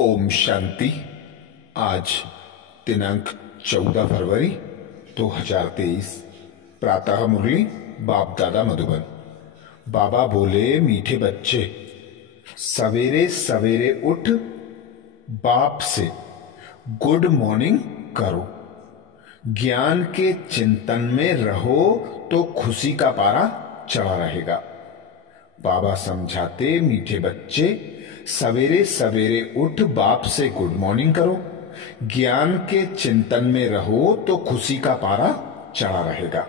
ओम शांति। आज दिनांक 14 फरवरी 2023 प्रातः मुरली बाप दादा मधुबन। बाबा बोले, मीठे बच्चे, सवेरे सवेरे उठ बाप से गुड मॉर्निंग करो, ज्ञान के चिंतन में रहो तो खुशी का पारा चढ़ा रहेगा। बाबा समझाते, मीठे बच्चे, सवेरे सवेरे उठ बाप से गुड मॉर्निंग करो, ज्ञान के चिंतन में रहो तो खुशी का पारा चढ़ा रहेगा।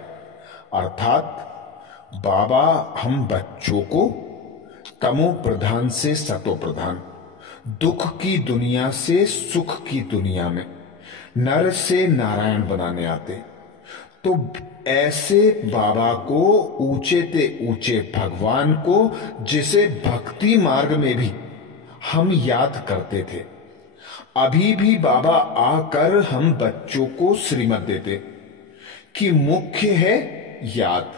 अर्थात बाबा हम बच्चों को तमो प्रधान से सतो प्रधान, दुख की दुनिया से सुख की दुनिया में, नर से नारायण बनाने आते। तो ऐसे बाबा को, ऊंचे ते ऊंचे भगवान को, जिसे भक्ति मार्ग में भी हम याद करते थे, अभी भी बाबा आकर हम बच्चों को श्रीमत देते कि मुख्य है याद।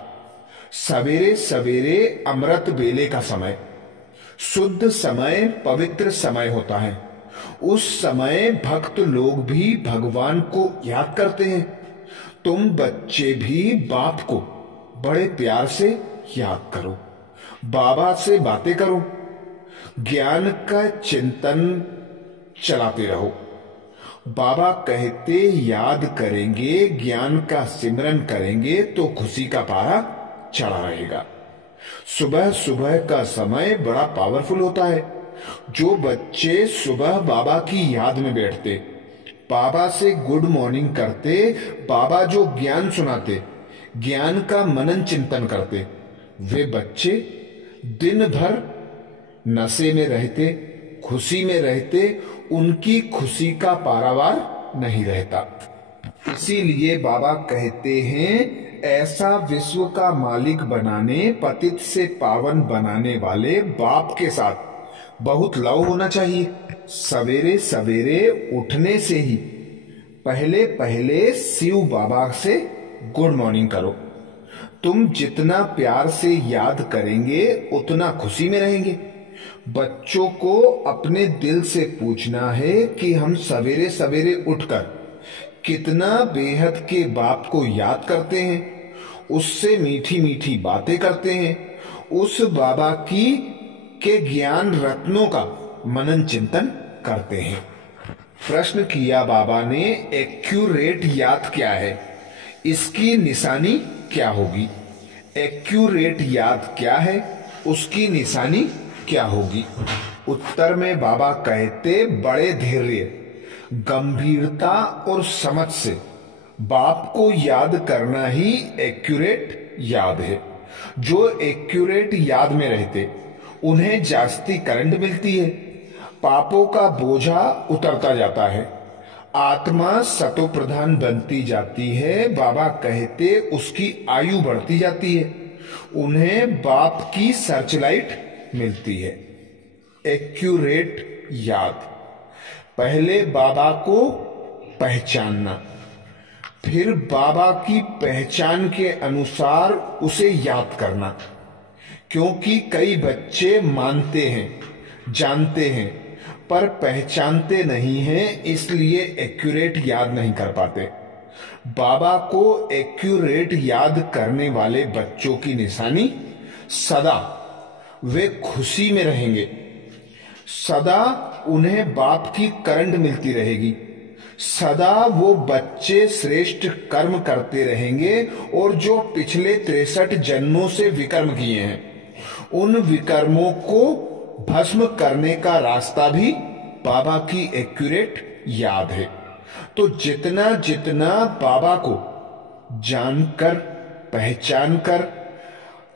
सवेरे सवेरे अमृत बेले का समय, शुद्ध समय, पवित्र समय होता है। उस समय भक्त लोग भी भगवान को याद करते हैं। तुम बच्चे भी बाप को बड़े प्यार से याद करो, बाबा से बातें करो, ज्ञान का चिंतन चलाते रहो। बाबा कहते, याद करेंगे, ज्ञान का सिमरन करेंगे तो खुशी का पारा चढ़ा रहेगा। सुबह सुबह का समय बड़ा पावरफुल होता है। जो बच्चे सुबह बाबा की याद में बैठते, बाबा से गुड मॉर्निंग करते, बाबा जो ज्ञान सुनाते, ज्ञान का मनन चिंतन करते, वे बच्चे दिन भर नशे में रहते, खुशी में रहते, उनकी खुशी का पारावार नहीं रहता। इसीलिए बाबा कहते हैं, ऐसा विश्व का मालिक बनाने, पतित से पावन बनाने वाले बाप के साथ बहुत लव होना चाहिए। सवेरे सवेरे उठने से ही पहले पहले शिव बाबा से गुड मॉर्निंग करो। तुम जितना प्यार से याद करेंगे उतना खुशी में रहेंगे। बच्चों को अपने दिल से पूछना है कि हम सवेरे सवेरे उठकर कितना बेहद के बाप को याद करते हैं, उससे मीठी मीठी बातें करते हैं, उस बाबा की के ज्ञान रत्नों का मनन चिंतन करते हैं। प्रश्न किया बाबा ने, एक्यूरेट याद क्या है, इसकी निशानी क्या होगी? एक्यूरेट याद क्या है, उसकी निशानी क्या होगी? उत्तर में बाबा कहते, बड़े धैर्य, गंभीरता और समझ से बाप को याद करना ही एक्यूरेट याद है। जो एक्यूरेट याद में रहते उन्हें जास्ती करंट मिलती है, पापों का बोझा उतरता जाता है, आत्मा सतो प्रधान बनती जाती है। बाबा कहते, उसकी आयु बढ़ती जाती है, उन्हें बाप की सर्चलाइट मिलती है। एक्यूरेट याद, पहले बाबा को पहचानना, फिर बाबा की पहचान के अनुसार उसे याद करना। क्योंकि कई बच्चे मानते हैं, जानते हैं, पर पहचानते नहीं हैं, इसलिए एक्यूरेट याद नहीं कर पाते। बाबा को एक्यूरेट याद करने वाले बच्चों की निशानी, सदा वे खुशी में रहेंगे, सदा उन्हें बाप की करंट मिलती रहेगी, सदा वो बच्चे श्रेष्ठ कर्म करते रहेंगे और जो पिछले 63 जन्मों से विकर्म किए हैं, उन विकर्मों को भस्म करने का रास्ता भी बाबा की एक्यूरेट याद है। तो जितना जितना बाबा को जानकर, पहचानकर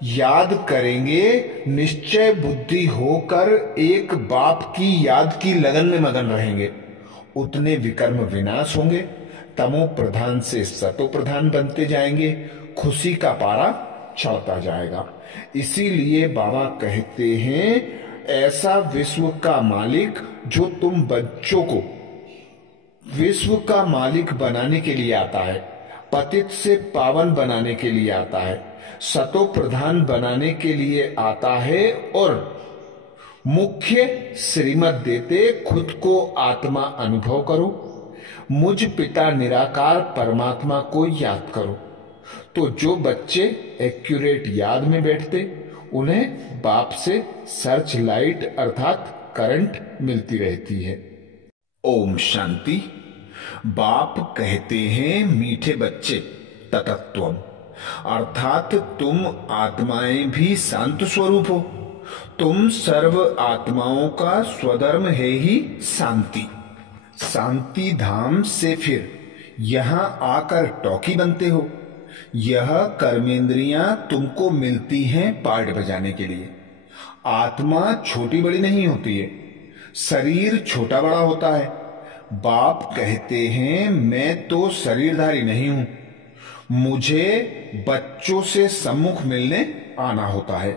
याद करेंगे, निश्चय बुद्धि होकर एक बाप की याद की लगन में मगन रहेंगे, उतने विकर्म विनाश होंगे, तमो प्रधान से सतो प्रधान बनते जाएंगे, खुशी का पारा चढ़ता जाएगा। इसीलिए बाबा कहते हैं, ऐसा विश्व का मालिक जो तुम बच्चों को विश्व का मालिक बनाने के लिए आता है, पतित से पावन बनाने के लिए आता है, सतो प्रधान बनाने के लिए आता है और मुख्य श्रीमत देते खुद को आत्मा अनुभव करो, मुझ पिता निराकार परमात्मा को याद करो। तो जो बच्चे एक्यूरेट याद में बैठते उन्हें बाप से सर्च लाइट अर्थात करंट मिलती रहती है। ओम शांति। बाप कहते हैं मीठे बच्चे ततत्वम, अर्थात तुम आत्माएं भी शांत स्वरूप हो। तुम सर्व आत्माओं का स्वधर्म है ही शांति। शांति धाम से फिर यहां आकर टॉकी बनते हो। यह कर्मेंद्रियां तुमको मिलती हैं पार्ट बजाने के लिए। आत्मा छोटी बड़ी नहीं होती है, शरीर छोटा बड़ा होता है। बाप कहते हैं मैं तो शरीरधारी नहीं हूं, मुझे बच्चों से सम्मुख मिलने आना होता है।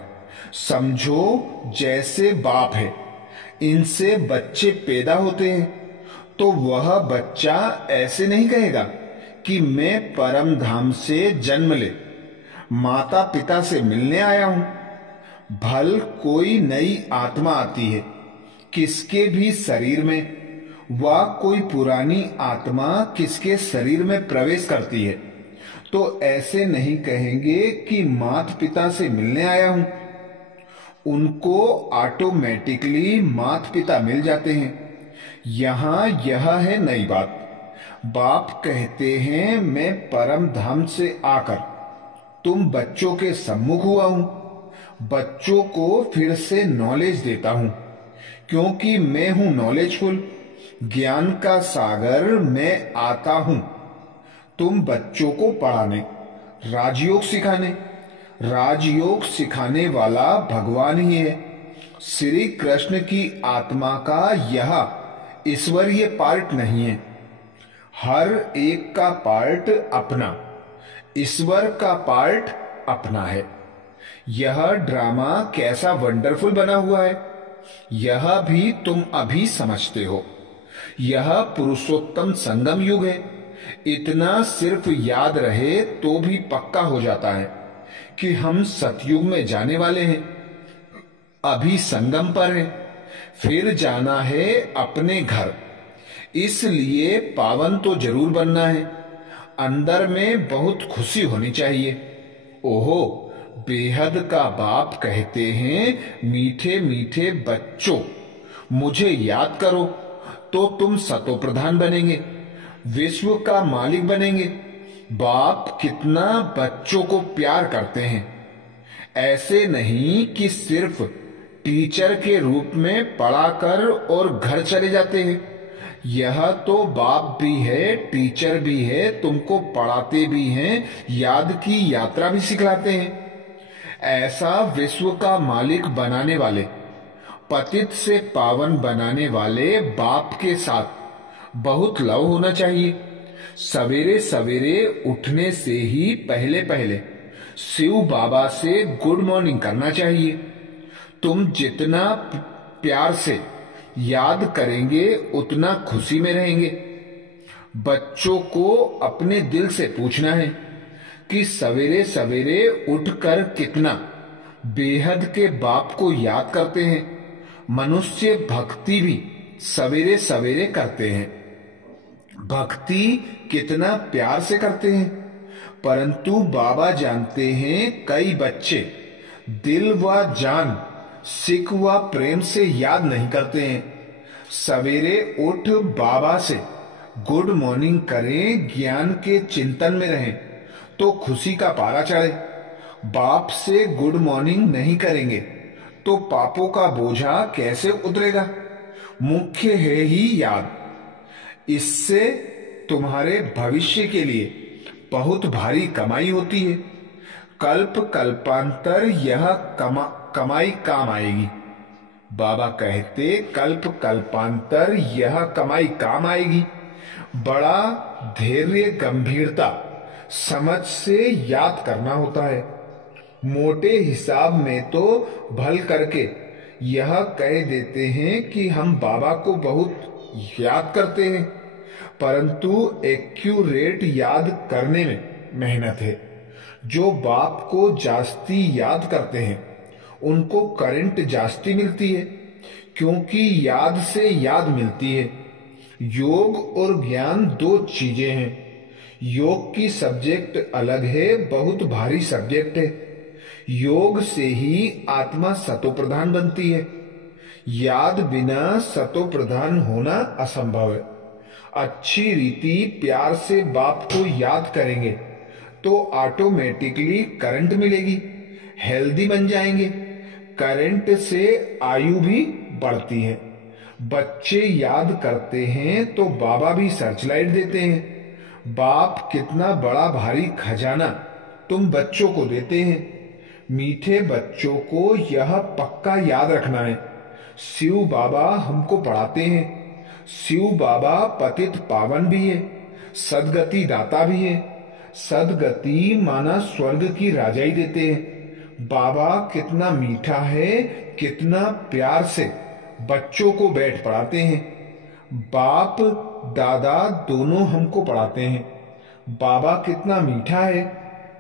समझो जैसे बाप है, इनसे बच्चे पैदा होते हैं, तो वह बच्चा ऐसे नहीं कहेगा कि मैं परम धाम से जन्म ले माता पिता से मिलने आया हूं। भल कोई नई आत्मा आती है किसके भी शरीर में, व कोई पुरानी आत्मा किसके शरीर में प्रवेश करती है, तो ऐसे नहीं कहेंगे कि माता पिता से मिलने आया हूं। उनको ऑटोमेटिकली माता पिता मिल जाते हैं। यहां यह है नई बात। बाप कहते हैं मैं परम धाम से आकर तुम बच्चों के सम्मुख हुआ हूं, बच्चों को फिर से नॉलेज देता हूं, क्योंकि मैं हूं नॉलेजफुल, ज्ञान का सागर मैं आता हूं तुम बच्चों को पढ़ाने, राजयोग सिखाने। राजयोग सिखाने वाला भगवान ही है। श्री कृष्ण की आत्मा का यह ईश्वरीय पार्ट नहीं है। हर एक का पार्ट अपना, ईश्वर का पार्ट अपना है। यह ड्रामा कैसा वंडरफुल बना हुआ है, यह भी तुम अभी समझते हो। यह पुरुषोत्तम संगम युग है। इतना सिर्फ याद रहे तो भी पक्का हो जाता है कि हम सतयुग में जाने वाले हैं। अभी संगम पर है, फिर जाना है अपने घर। इसलिए पावन तो जरूर बनना है। अंदर में बहुत खुशी होनी चाहिए। ओहो, बेहद का बाप कहते हैं मीठे मीठे बच्चों मुझे याद करो तो तुम सतो प्रधान बनेंगे, विश्व का मालिक बनेंगे। बाप कितना बच्चों को प्यार करते हैं। ऐसे नहीं कि सिर्फ टीचर के रूप में पढ़ाकर और घर चले जाते हैं। यह तो बाप भी है, टीचर भी है, तुमको पढ़ाते भी हैं, याद की यात्रा भी सिखलाते हैं। ऐसा विश्व का मालिक बनाने वाले, पतित से पावन बनाने वाले बाप के साथ बहुत लव होना चाहिए। सवेरे सवेरे उठने से ही पहले पहले शिव बाबा से गुड मॉर्निंग करना चाहिए। तुम जितना प्यार से याद करेंगे उतना खुशी में रहेंगे। बच्चों को अपने दिल से पूछना है कि सवेरे सवेरे उठकर कितना बेहद के बाप को याद करते हैं। मनुष्य भक्ति भी सवेरे सवेरे करते हैं, भक्ति कितना प्यार से करते हैं, परंतु बाबा जानते हैं कई बच्चे दिल व जान, सिख व प्रेम से याद नहीं करते हैं। सवेरे उठ बाबा से गुड मॉर्निंग करें, ज्ञान के चिंतन में रहें तो खुशी का पारा चढ़े। बाप से गुड मॉर्निंग नहीं करेंगे तो पापों का बोझा कैसे उतरेगा। मुख्य है ही याद। इससे तुम्हारे भविष्य के लिए बहुत भारी कमाई होती है। कल्प कल्पांतर यह कमाई काम आएगी। बाबा कहते कल्प कल्पांतर यह कमाई काम आएगी। बड़ा धैर्य, गंभीरता, समझ से याद करना होता है। मोटे हिसाब में तो भल करके यह कह देते हैं कि हम बाबा को बहुत याद करते हैं, परंतु एक्यूरेट याद करने में मेहनत है। जो बाप को जास्ती याद करते हैं उनको करंट जास्ती मिलती है। क्योंकि याद से याद मिलती है। योग और ज्ञान दो चीजें हैं। योग की सब्जेक्ट अलग है, बहुत भारी सब्जेक्ट है। योग से ही आत्मा सतो प्रधान बनती है। याद बिना सतो प्रधान होना असंभव है। अच्छी रीति प्यार से बाप को याद करेंगे तो ऑटोमेटिकली करंट मिलेगी, हेल्दी बन जाएंगे। करंट से आयु भी बढ़ती है। बच्चे याद करते हैं तो बाबा भी सर्चलाइट देते हैं। बाप कितना बड़ा भारी खजाना तुम बच्चों को देते हैं। मीठे बच्चों को यह पक्का याद रखना है, शिव बाबा हमको पढ़ाते हैं। शिव बाबा पतित पावन भी है, सदगति दाता भी है। सदगति माना स्वर्ग की राजाई देते हैं। बाबा कितना मीठा है, कितना प्यार से बच्चों को बैठ पढ़ाते हैं। बाप दादा दोनों हमको पढ़ाते हैं। बाबा कितना मीठा है,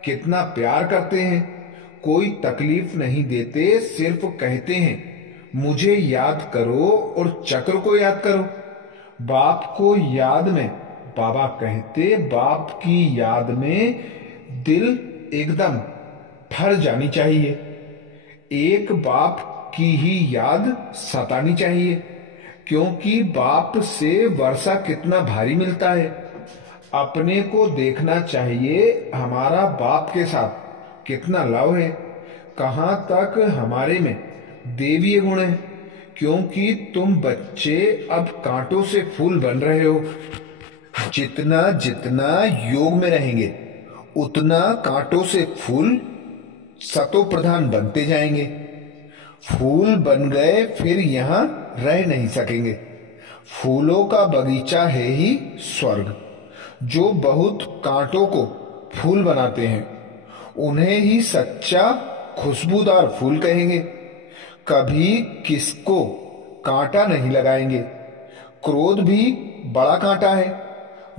कितना प्यार करते हैं। कोई तकलीफ नहीं देते, सिर्फ कहते हैं मुझे याद करो और चक्र को याद करो। बाप को याद में बाबा कहते, बाप की याद में दिल एकदम ठर जानी चाहिए। एक बाप की ही याद सतानी चाहिए, क्योंकि बाप से वर्षा कितना भारी मिलता है। अपने को देखना चाहिए हमारा बाप के साथ कितना लव है, कहां तक हमारे में देवीय गुण है। क्योंकि तुम बच्चे अब कांटों से फूल बन रहे हो। जितना जितना योग में रहेंगे उतना कांटों से फूल सतो प्रधान बनते जाएंगे। फूल बन गए फिर यहां रह नहीं सकेंगे। फूलों का बगीचा है ही स्वर्ग। जो बहुत कांटों को फूल बनाते हैं उन्हें ही सच्चा खुशबूदार फूल कहेंगे। कभी किसको कांटा नहीं लगाएंगे। क्रोध भी बड़ा कांटा है,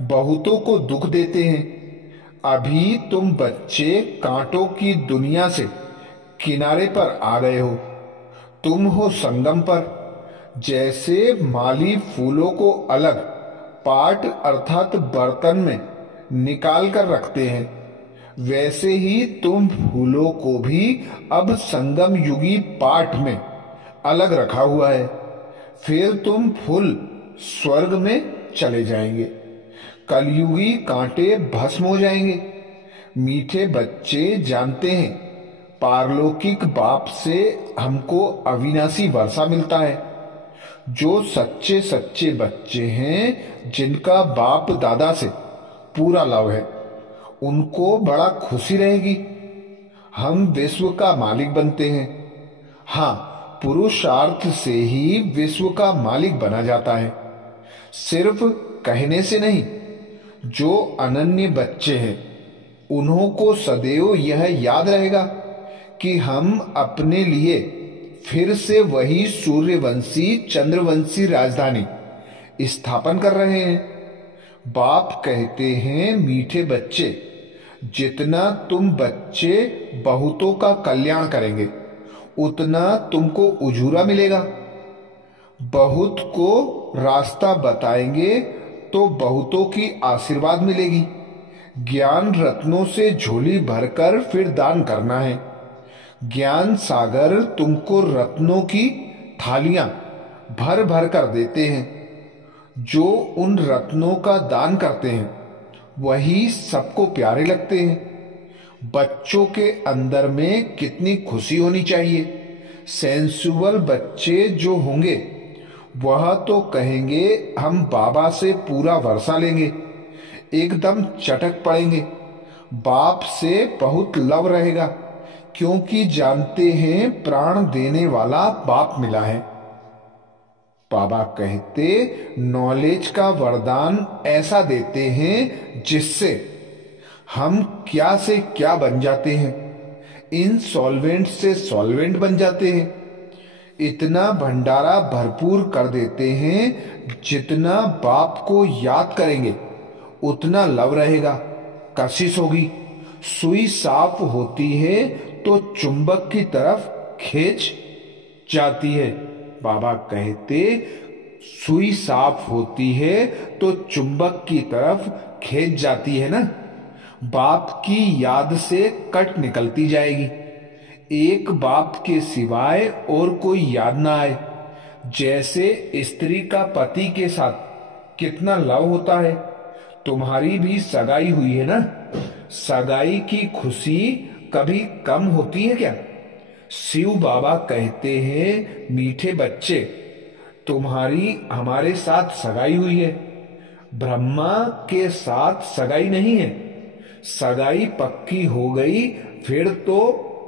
बहुतों को दुख देते हैं। अभी तुम बच्चे कांटों की दुनिया से किनारे पर आ गए हो। तुम हो संगम पर। जैसे माली फूलों को अलग पाट अर्थात बर्तन में निकाल कर रखते हैं, वैसे ही तुम फूलों को भी अब संगम युगी पाठ में अलग रखा हुआ है। फिर तुम फूल स्वर्ग में चले जाएंगे। कलयुगी कांटे भस्म हो जाएंगे। मीठे बच्चे जानते हैं पारलौकिक बाप से हमको अविनाशी वर्षा मिलता है। जो सच्चे सच्चे बच्चे हैं जिनका बाप दादा से पूरा लव है, उनको बड़ा खुशी रहेगी। हम विश्व का मालिक बनते हैं। हाँ, पुरुषार्थ से ही विश्व का मालिक बना जाता है, सिर्फ कहने से नहीं। जो अनन्य बच्चे हैं उन्हों को सदैव यह याद रहेगा कि हम अपने लिए फिर से वही सूर्यवंशी चंद्रवंशी राजधानी स्थापन कर रहे हैं। बाप कहते हैं मीठे बच्चे, जितना तुम बच्चे बहुतों का कल्याण करेंगे उतना तुमको उजूरा मिलेगा। बहुत को रास्ता बताएंगे तो बहुतों की आशीर्वाद मिलेगी। ज्ञान रत्नों से झोली भरकर फिर दान करना है। ज्ञान सागर तुमको रत्नों की थालियां भर भर कर देते हैं। जो उन रत्नों का दान करते हैं वही सबको प्यारे लगते हैं। बच्चों के अंदर में कितनी खुशी होनी चाहिए। सेंसुअल बच्चे जो होंगे वह तो कहेंगे हम बाबा से पूरा वर्षा लेंगे, एकदम चटक पड़ेंगे। बाप से बहुत लव रहेगा, क्योंकि जानते हैं प्राण देने वाला बाप मिला है। बाबा कहते नॉलेज का वरदान ऐसा देते हैं जिससे हम क्या से क्या बन जाते हैं। इनसॉल्वेंट से सॉल्वेंट बन जाते हैं। इतना भंडारा भरपूर कर देते हैं, जितना बाप को याद करेंगे उतना लव रहेगा, कशिश होगी। सुई साफ होती है तो चुंबक की तरफ खींच जाती है। बाबा कहते, सुई साफ होती है तो चुंबक की तरफ खींच जाती है ना। बाप की याद से कट निकलती जाएगी, एक बाप के सिवाय और कोई याद ना आए। जैसे स्त्री का पति के साथ कितना लव होता है, तुम्हारी भी सगाई हुई है ना। सगाई की खुशी कभी कम होती है क्या? शिव बाबा कहते हैं, मीठे बच्चे, तुम्हारी हमारे साथ सगाई हुई है, ब्रह्मा के साथ सगाई नहीं है। सगाई पक्की हो गई फिर तो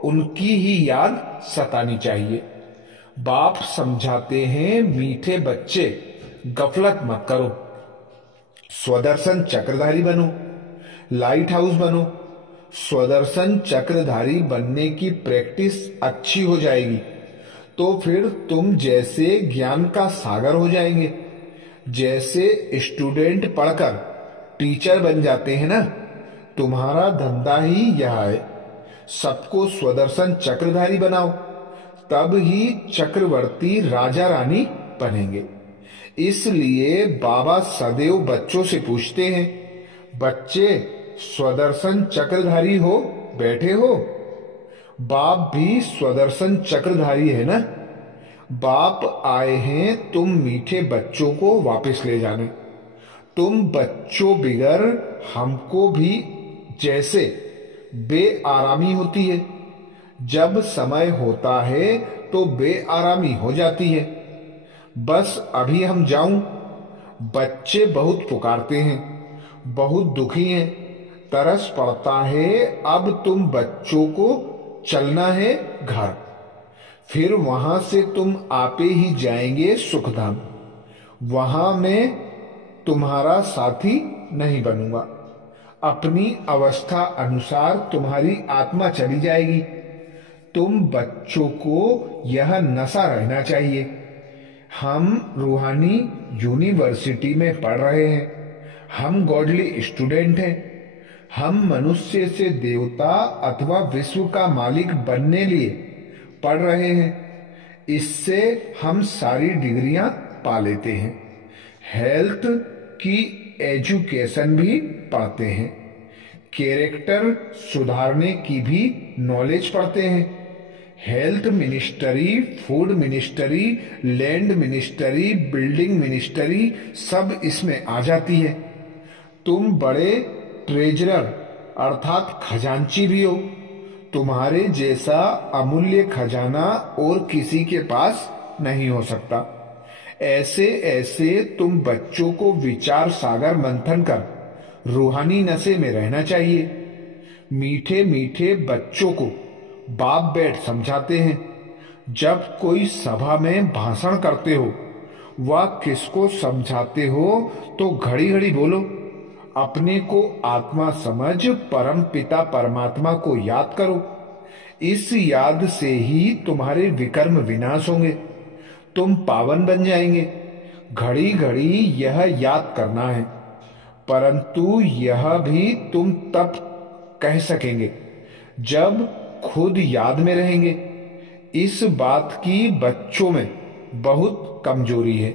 उनकी ही याद सतानी चाहिए। बाप समझाते हैं, मीठे बच्चे, गफलत मत करो, स्वदर्शन चक्रधारी बनो, लाइट हाउस बनो। स्वदर्शन चक्रधारी बनने की प्रैक्टिस अच्छी हो जाएगी तो फिर तुम जैसे ज्ञान का सागर हो जाएंगे। जैसे स्टूडेंट पढ़कर टीचर बन जाते हैं ना, तुम्हारा धंधा ही यह है, सबको स्वदर्शन चक्रधारी बनाओ, तब ही चक्रवर्ती राजा रानी बनेंगे। इसलिए बाबा सदैव बच्चों से पूछते हैं, बच्चे स्वदर्शन चक्रधारी हो बैठे हो? बाप भी स्वदर्शन चक्रधारी है ना। बाप आए हैं तुम मीठे बच्चों को वापस ले जाने। तुम बच्चों बिगर हमको भी जैसे बेआरामी होती है, जब समय होता है तो बेआरामी हो जाती है। बस अभी हम जाऊं? बच्चे बहुत पुकारते हैं, बहुत दुखी हैं, तरस पड़ता है। अब तुम बच्चों को चलना है घर, फिर वहां से तुम आपे ही जाएंगे सुखधाम। वहां मैं तुम्हारा साथी नहीं बनूंगा, अपनी अवस्था अनुसार तुम्हारी आत्मा चली जाएगी। तुम बच्चों को यह नशा रहना चाहिए, हम रूहानी यूनिवर्सिटी में पढ़ रहे हैं, हम गॉडली स्टूडेंट हैं, हम मनुष्य से देवता अथवा विश्व का मालिक बनने लिए पढ़ रहे हैं। इससे हम सारी डिग्रियां पा लेते हैं, हेल्थ की एजुकेशन भी पढ़ते हैं, कैरेक्टर सुधारने की भी नॉलेज पढ़ते हैं, health ministry, food ministry, land ministry, building ministry सब इसमें आ जाती है। तुम बड़े ट्रेजरर अर्थात खजांची भी हो, तुम्हारे जैसा अमूल्य खजाना और किसी के पास नहीं हो सकता। ऐसे ऐसे तुम बच्चों को विचार सागर मंथन कर रूहानी नशे में रहना चाहिए। मीठे मीठे बच्चों को बाप बैठ समझाते हैं, जब कोई सभा में भाषण करते हो वह किसको समझाते हो तो घड़ी घड़ी बोलो, अपने को आत्मा समझ परम पिता परमात्मा को याद करो। इस याद से ही तुम्हारे विकर्म विनाश होंगे, तुम पावन बन जाएंगे। घड़ी घड़ी यह याद करना है, परंतु यह भी तुम तब कह सकेंगे जब खुद याद में रहेंगे। इस बात की बच्चों में बहुत कमजोरी है।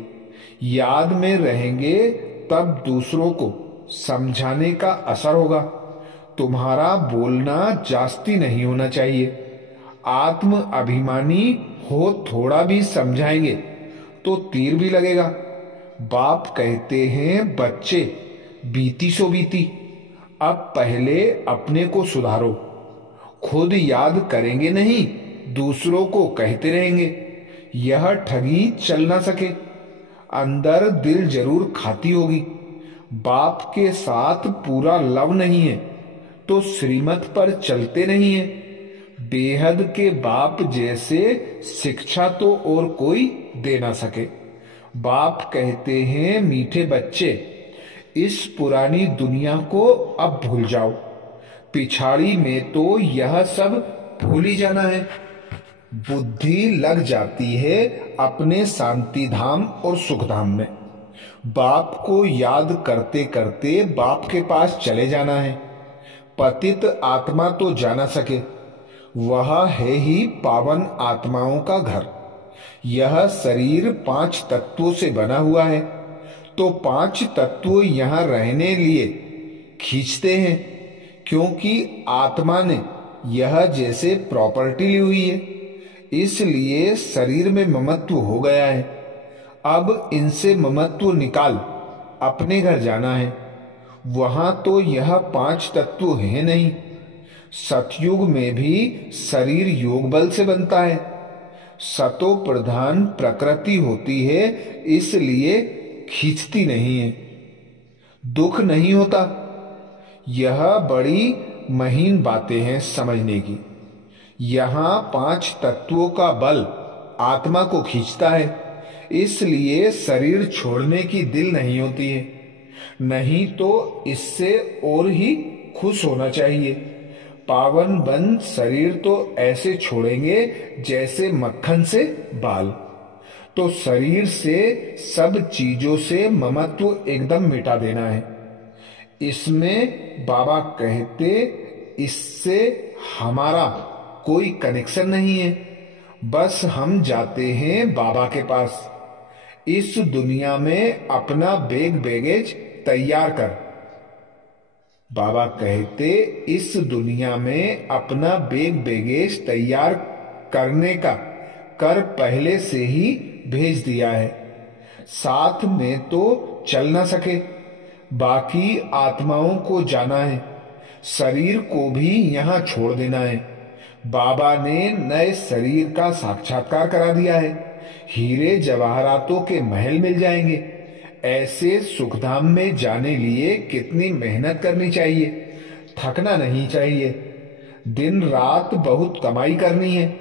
याद में रहेंगे तब दूसरों को समझाने का असर होगा। तुम्हारा बोलना जास्ती नहीं होना चाहिए। आत्म अभिमानी हो, थोड़ा भी समझाएंगे तो तीर भी लगेगा। बाप कहते हैं, बच्चे बीती सो बीती, अब पहले अपने को सुधारो। खुद याद करेंगे नहीं, दूसरों को कहते रहेंगे, यह ठगी चल ना सके। अंदर दिल जरूर खाती होगी। बाप के साथ पूरा लव नहीं है तो श्रीमत पर चलते नहीं है। बेहद के बाप जैसे शिक्षा तो और कोई दे ना सके। बाप कहते हैं, मीठे बच्चे, इस पुरानी दुनिया को अब भूल जाओ। पिछाड़ी में तो यह सब भूल ही जाना है। बुद्धि लग जाती है अपने शांति धाम और सुख धाम में। बाप को याद करते करते बाप के पास चले जाना है। पतित आत्मा तो जा ना सके, वह है ही पावन आत्माओं का घर। यह शरीर 5 तत्वों से बना हुआ है, तो 5 तत्व यहां रहने लिए खींचते हैं, क्योंकि आत्मा ने यह जैसे प्रॉपर्टी ली हुई है, इसलिए शरीर में ममत्व हो गया है। अब इनसे ममत्व निकाल अपने घर जाना है। वहां तो यह 5 तत्व है नहीं। सतयुग में भी शरीर योग बल से बनता है। सतो प्रधान प्रकृति होती है, इसलिए खींचती नहीं है, दुख नहीं होता। यह बड़ी महीन बातें हैं समझने की। यहां 5 तत्वों का बल आत्मा को खींचता है, इसलिए शरीर छोड़ने की दिल नहीं होती है। नहीं तो इससे और ही खुश होना चाहिए। पावन बंद शरीर तो ऐसे छोड़ेंगे जैसे मक्खन से बाल। तो शरीर से सब चीजों से ममत्व एकदम मिटा देना है। इसमें बाबा कहते इससे हमारा कोई कनेक्शन नहीं है, बस हम जाते हैं बाबा के पास। इस दुनिया में अपना बैगेज तैयार कर। बाबा कहते इस दुनिया में अपना बैगेज तैयार करने का कर पहले से ही भेज दिया है। साथ में तो चल ना सके, बाकी आत्माओं को जाना है, शरीर को भी यहाँ छोड़ देना है। बाबा ने नए शरीर का साक्षात्कार करा दिया है। हीरे जवाहरातों के महल मिल जाएंगे। ऐसे सुखधाम में जाने लिए कितनी मेहनत करनी चाहिए, थकना नहीं चाहिए। दिन रात बहुत कमाई करनी है।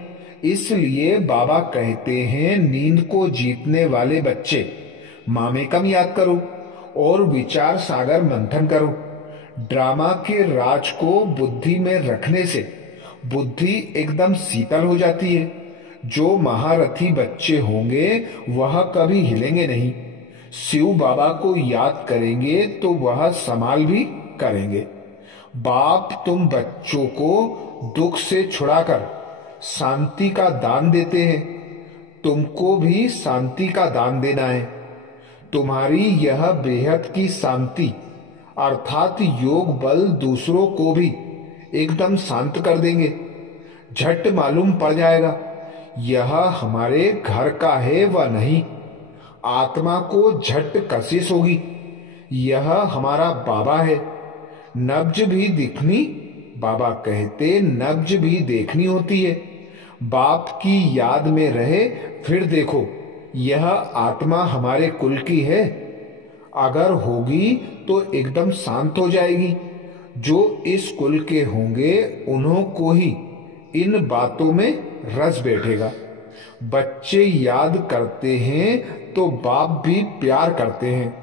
इसलिए बाबा कहते हैं नींद को जीतने वाले बच्चे मामे कम याद करो और विचार सागर मंथन करो। ड्रामा के राज को बुद्धि में रखने से बुद्धि एकदम शीतल हो जाती है। जो महारथी बच्चे होंगे वह कभी हिलेंगे नहीं। शिव बाबा को याद करेंगे तो वह संभाल भी करेंगे। बाप तुम बच्चों को दुख से छुड़ाकर शांति का दान देते हैं। तुमको भी शांति का दान देना है। तुम्हारी यह बेहद की शांति अर्थात योग बल दूसरों को भी एकदम शांत कर देंगे। झट मालूम पड़ जाएगा यह हमारे घर का है व नहीं। आत्मा को झट कशिश होगी, यह हमारा बाबा है। नब्ज भी दिखनी, बाबा कहते नब्ज भी देखनी होती है। बाप की याद में रहे फिर देखो यह आत्मा हमारे कुल की है। अगर होगी तो एकदम शांत हो जाएगी। जो इस कुल के होंगे उन्हों को ही इन बातों में रस बैठेगा। बच्चे याद करते हैं तो बाप भी प्यार करते हैं।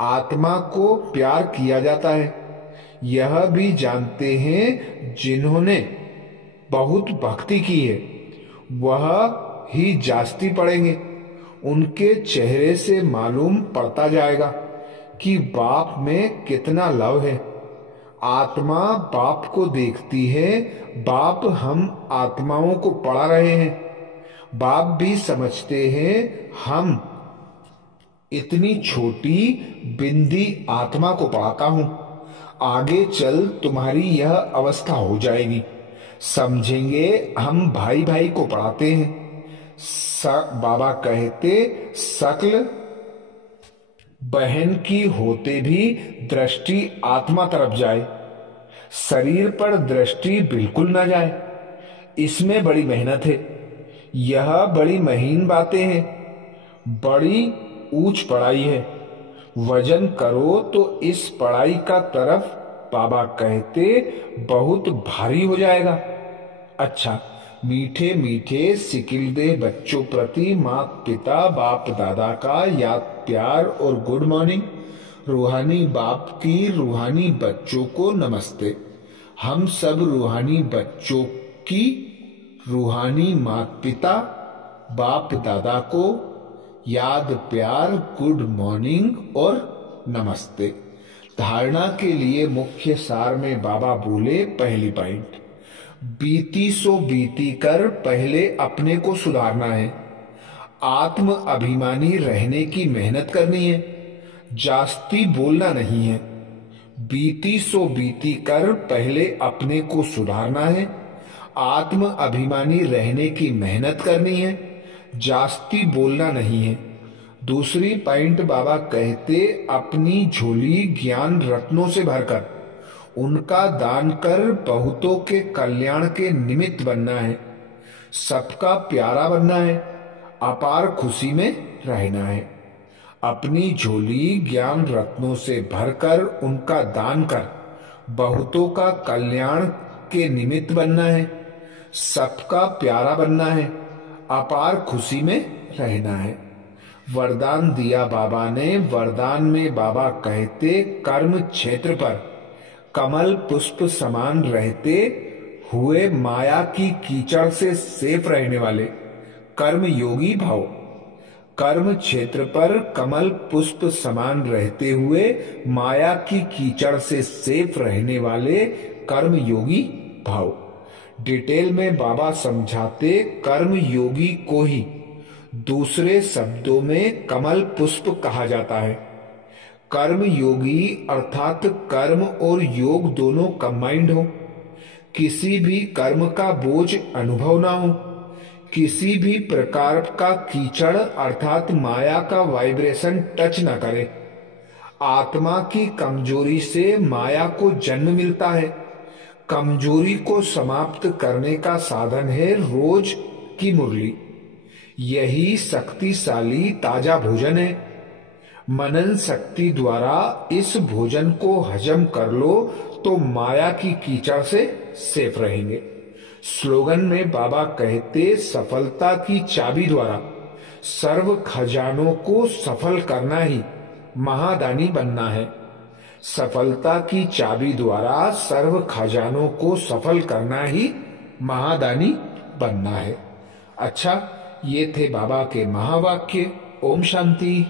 आत्मा को प्यार किया जाता है। यह भी जानते हैं जिन्होंने बहुत भक्ति की है वह ही जास्ती पड़ेंगे। उनके चेहरे से मालूम पड़ता जाएगा कि बाप में कितना लव है। आत्मा बाप को देखती है। बाप हम आत्माओं को पढ़ा रहे हैं। बाप भी समझते हैं हम इतनी छोटी बिंदी आत्मा को पढ़ाता हूं। आगे चल तुम्हारी यह अवस्था हो जाएगी। समझेंगे हम भाई भाई को पढ़ाते हैं। बाबा कहते शकल बहन की होते भी दृष्टि आत्मा तरफ जाए, शरीर पर दृष्टि बिल्कुल ना जाए। इसमें बड़ी मेहनत है। यह बड़ी महीन बातें हैं, बड़ी ऊंच पढ़ाई है। वजन करो तो इस पढ़ाई का तरफ बाबा कहते बहुत भारी हो जाएगा। अच्छा, मीठे मीठे सिकिलदे बच्चों प्रति माता पिता बाप दादा का याद प्यार और गुड मॉर्निंग। रूहानी बाप की रूहानी बच्चों को नमस्ते। हम सब रूहानी बच्चों की रूहानी माता पिता बाप दादा को याद प्यार गुड मॉर्निंग और नमस्ते। धारणा के लिए मुख्य सार में बाबा बोले पहली पॉइंट, बीती सो बीती कर पहले अपने को सुधारना है। आत्म अभिमानी रहने की मेहनत करनी है, जास्ती बोलना नहीं है। बीती सो बीती कर पहले अपने को सुधारना है। आत्म अभिमानी रहने की मेहनत करनी है, जास्ती बोलना नहीं है। दूसरी पॉइंट बाबा कहते, अपनी झोली ज्ञान रत्नों से भरकर उनका दान कर बहुतों के कल्याण के निमित्त बनना है। सबका प्यारा बनना है, अपार खुशी में रहना है। अपनी झोली ज्ञान रत्नों से भरकर उनका दान कर बहुतों का कल्याण के निमित्त बनना है। सबका प्यारा बनना है, अपार खुशी में रहना है। वरदान दिया बाबा ने। वरदान में बाबा कहते, कर्म क्षेत्र पर कमल पुष्प समान रहते हुए माया की कीचड़ से सेफ रहने वाले कर्म योगी भाव। कर्म क्षेत्र पर कमल पुष्प समान रहते हुए माया की कीचड़ से सेफ रहने वाले कर्म योगी भाव। डिटेल में बाबा समझाते, कर्म योगी को ही दूसरे शब्दों में कमल पुष्प कहा जाता है। कर्म योगी अर्थात कर्म और योग दोनों कंबाइंड हो, किसी भी कर्म का बोझ अनुभव ना हो, किसी भी प्रकार का कीचड़ अर्थात माया का वाइब्रेशन टच न करे। आत्मा की कमजोरी से माया को जन्म मिलता है। कमजोरी को समाप्त करने का साधन है रोज की मुरली। यही शक्तिशाली ताजा भोजन है। मनन शक्ति द्वारा इस भोजन को हजम कर लो तो माया की कीचड़ से सेफ रहेंगे। स्लोगन में बाबा कहते, सफलता की चाबी द्वारा सर्व खजानों को सफल करना ही महादानी बनना है। सफलता की चाबी द्वारा सर्व खजानों को सफल करना ही महादानी बनना है। अच्छा, ये थे बाबा के महावाक्य। ओम शांति।